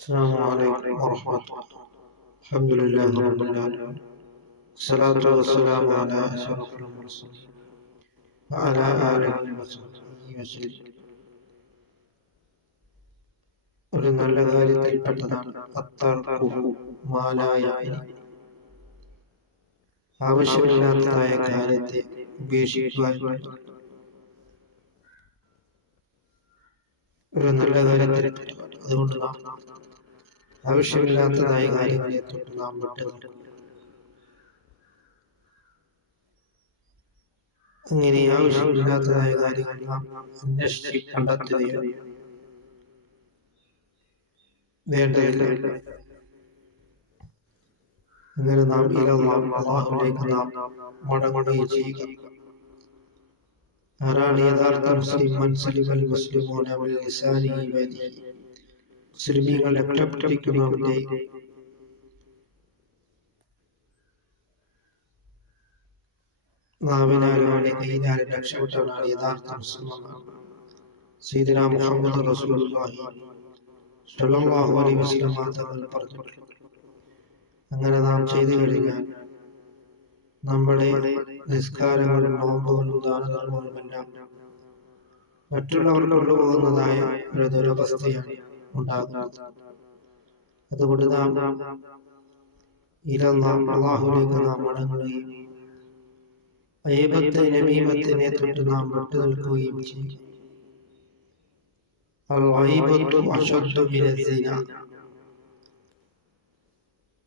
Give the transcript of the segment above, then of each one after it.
السلام عليكم ورحمة الله. الحمد لله رب العالمين، الصلاة والسلام على أشرف المرسلين وعلى آله وصحبه وسلم. ഒരു നല്ല കാര്യത്തിൽപ്പെട്ടതാണ് അത്തർക്കുഹു മാലായ, ആവശ്യമില്ലാത്തതായ കാര്യത്തെ ഉപേക്ഷിക്കുക. ഒരു നല്ല കാര്യത്തിൽപ്പെട്ടതാണ്. അതുകൊണ്ട് നാം ആവശ്യമില്ലാത്തതായ കാര്യങ്ങളെ തൊട്ട് നാം വിട്ടുനിൽക്കുക. അങ്ങനെ ആവശ്യമില്ലാത്തതായ കാര്യങ്ങൾ നാം അന്വേഷിച്ച് കണ്ടെത്തുകയോ വേണ്ടതില്ല. അങ്ങനെ നാം അല്ലാഹുവിലേക്ക് നാം മടങ്ങുകയും ചെയ്യുക. ആരാണ് യഥാർത്ഥ മുസ്ലിം? മൻസലിമൽ മുസ്ലിമൂന മിൻ ലിസാനിഹി വയദിഹി. മുസ്ലിമീങ്ങൾ രക്ഷപ്പെട്ടിരിക്കുന്നവന്റെ നാവിനാലും അവന്റെ കൈയിനാലും രക്ഷപ്പെട്ടവനാണ് യഥാർത്ഥ മുസ്ലിം. സയ്യിദുനാ മുഹമ്മദ് റസൂലുള്ളാഹി സ്വല്ലല്ലാഹു അലൈഹി വസല്ലം തങ്ങൾ പറഞ്ഞിട്ടുണ്ട്. അങ്ങനെ നാം ചെയ്തു കഴിഞ്ഞാൽ നമ്മുടെ നിസ്കാരങ്ങളും നോമ്പുകളും ദാനധർമ്മങ്ങളുമെല്ലാം മറ്റുള്ളവർ കൊണ്ടുപോകുന്നതായ ഒരു ദുരവസ്ഥയാണ് ഉണ്ടാകുന്നത്. അതുകൊണ്ട് നാം അല്ലാഹുവിലേക്ക് നാം മടങ്ങുകയും ഗീബത്ത് നമീമത്തിനെ തൊട്ട് നാം വിട്ടുനിൽക്കുകയും ചെയ്യും.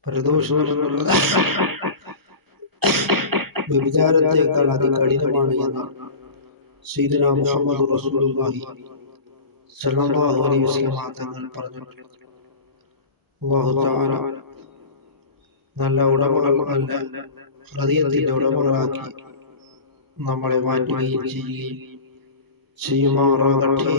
പ്രദോഷണം എന്നുള്ളത് വ്യഭിചാരത്തേക്കാൾ അതികഠിനമാണ് എന്നാണ് സയ്യിദുനാ മുഹമ്മദ് റസൂലുള്ളാഹി സ്വല്ലല്ലാഹു അലൈഹി വസല്ലം തങ്ങൾ പറഞ്ഞിട്ടുണ്ട്. അല്ലാഹു തആല നല്ല ഉടമകൾ, നല്ല ഹൃദയത്തിന്റെ ഉടമകളാക്കി നമ്മളെ മാറ്റുകയും ചെയ്യുകയും ചെയ്യുമാറാകട്ടെ.